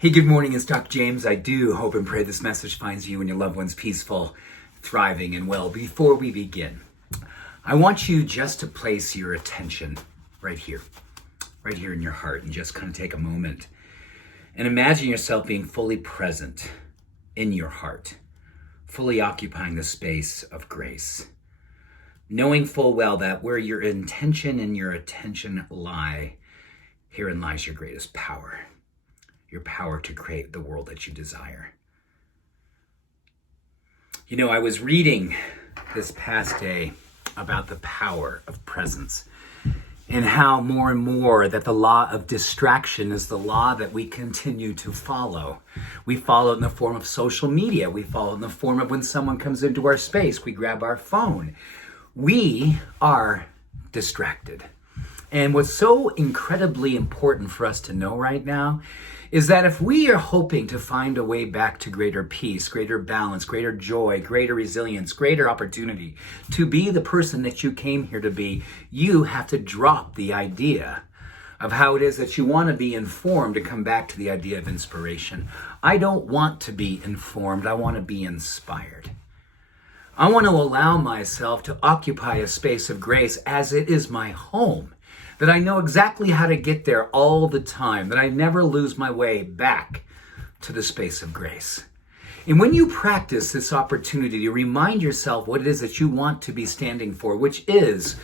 Hey, good morning. It's Dr. James. I do hope and pray this message finds you and your loved ones peaceful, thriving, and well. Before we begin, I want you just to place your attention right here in your heart, and just kind of take a moment and imagine yourself being fully present in your heart, fully occupying the space of grace, knowing full well that where your intention and your attention lie, herein lies your greatest power. Your power to create the world that you desire. You know, I was reading this past day about the power of presence and how more and more that the law of distraction is the law that we continue to follow. We follow it in the form of social media. We follow it in the form of when someone comes into our space, we grab our phone. We are distracted. And what's so incredibly important for us to know right now is that if we are hoping to find a way back to greater peace, greater balance, greater joy, greater resilience, greater opportunity, to be the person that you came here to be, you have to drop the idea of how it is that you want to be informed to come back to the idea of inspiration. I don't want to be informed. I want to be inspired. I want to allow myself to occupy a space of grace as it is my home, that I know exactly how to get there all the time, that I never lose my way back to the space of grace. And when you practice this opportunity to remind yourself what it is that you want to be standing for, which is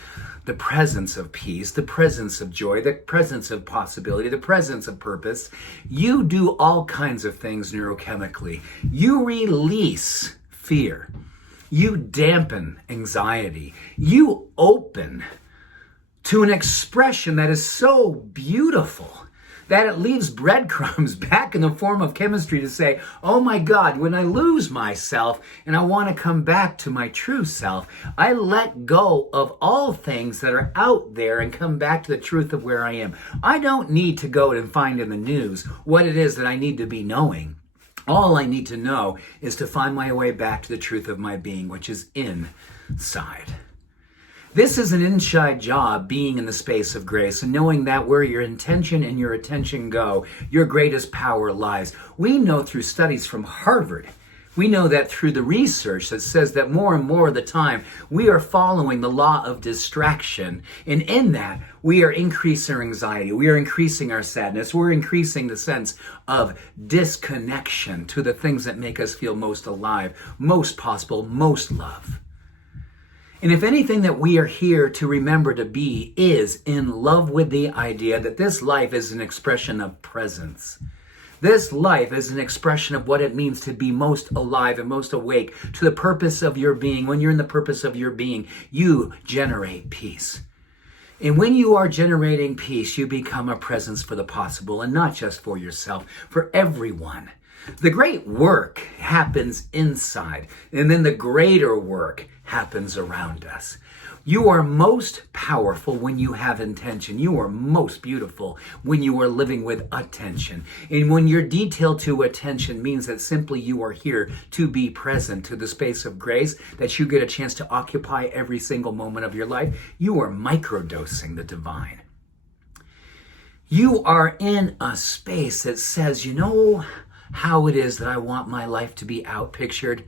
the presence of peace, the presence of joy, the presence of possibility, the presence of purpose, you do all kinds of things neurochemically. You release fear. You dampen anxiety. You open to an expression that is so beautiful that it leaves breadcrumbs back in the form of chemistry to say, oh my God, when I lose myself and I want to come back to my true self, I let go of all things that are out there and come back to the truth of where I am. I don't need to go and find in the news what it is that I need to be knowing. All I need to know is to find my way back to the truth of my being, which is inside. This is an inside job, being in the space of grace and knowing that where your intention and your attention go, your greatest power lies. We know through studies from Harvard, we know that through the research that says that more and more of the time we are following the law of distraction. And in that, we are increasing our anxiety, we are increasing our sadness, we're increasing the sense of disconnection to the things that make us feel most alive, most possible, most love. And if anything that we are here to remember to be is in love with the idea that this life is an expression of presence. This life is an expression of what it means to be most alive and most awake to the purpose of your being. When you're in the purpose of your being, you generate peace. And when you are generating peace, you become a presence for the possible, and not just for yourself, for everyone. The great work happens inside, and then the greater work happens around us. You are most powerful when you have intention. You are most beautiful when you are living with attention. And when you're detailed to attention means that simply you are here to be present to the space of grace that you get a chance to occupy every single moment of your life. You are microdosing the divine. You are in a space that says, you know how it is that I want my life to be outpictured?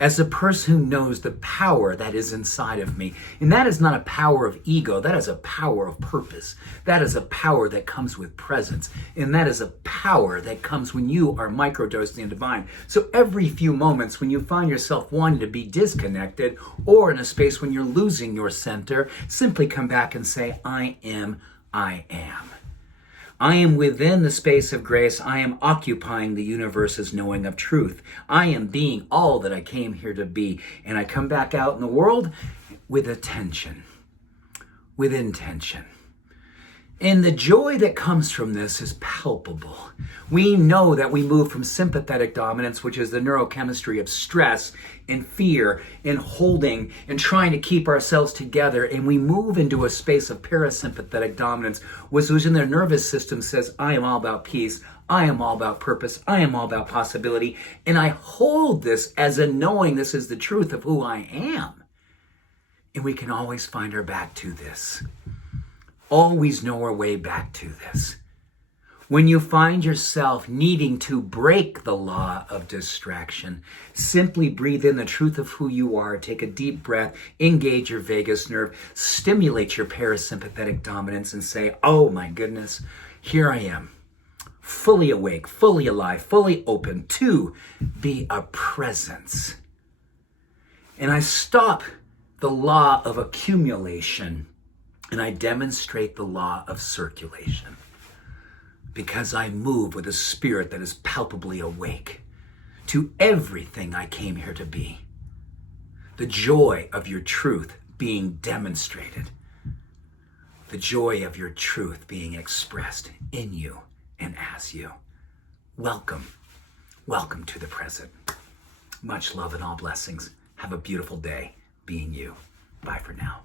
As a person who knows the power that is inside of me. And that is not a power of ego, that is a power of purpose. That is a power that comes with presence. And that is a power that comes when you are microdosing the divine. So every few moments when you find yourself wanting to be disconnected or in a space when you're losing your center, simply come back and say, I am. I am within the space of grace. I am occupying the universe's knowing of truth. I am being all that I came here to be. And I come back out in the world with attention, with intention. And the joy that comes from this is palpable. We know that we move from sympathetic dominance, which is the neurochemistry of stress and fear and holding and trying to keep ourselves together, and we move into a space of parasympathetic dominance, which in their nervous system says, I am all about peace, I am all about purpose, I am all about possibility, and I hold this as a knowing this is the truth of who I am. And we can always find our back to this. Always know our way back to this. When you find yourself needing to break the law of distraction, simply breathe in the truth of who you are, take a deep breath, engage your vagus nerve, stimulate your parasympathetic dominance, and say, oh my goodness, here I am, fully awake, fully alive, fully open to be a presence. And I stop the law of accumulation and I demonstrate the law of circulation. Because I move with a spirit that is palpably awake to everything I came here to be. The joy of your truth being demonstrated. The joy of your truth being expressed in you and as you. Welcome. Welcome to the present. Much love and all blessings. Have a beautiful day being you. Bye for now.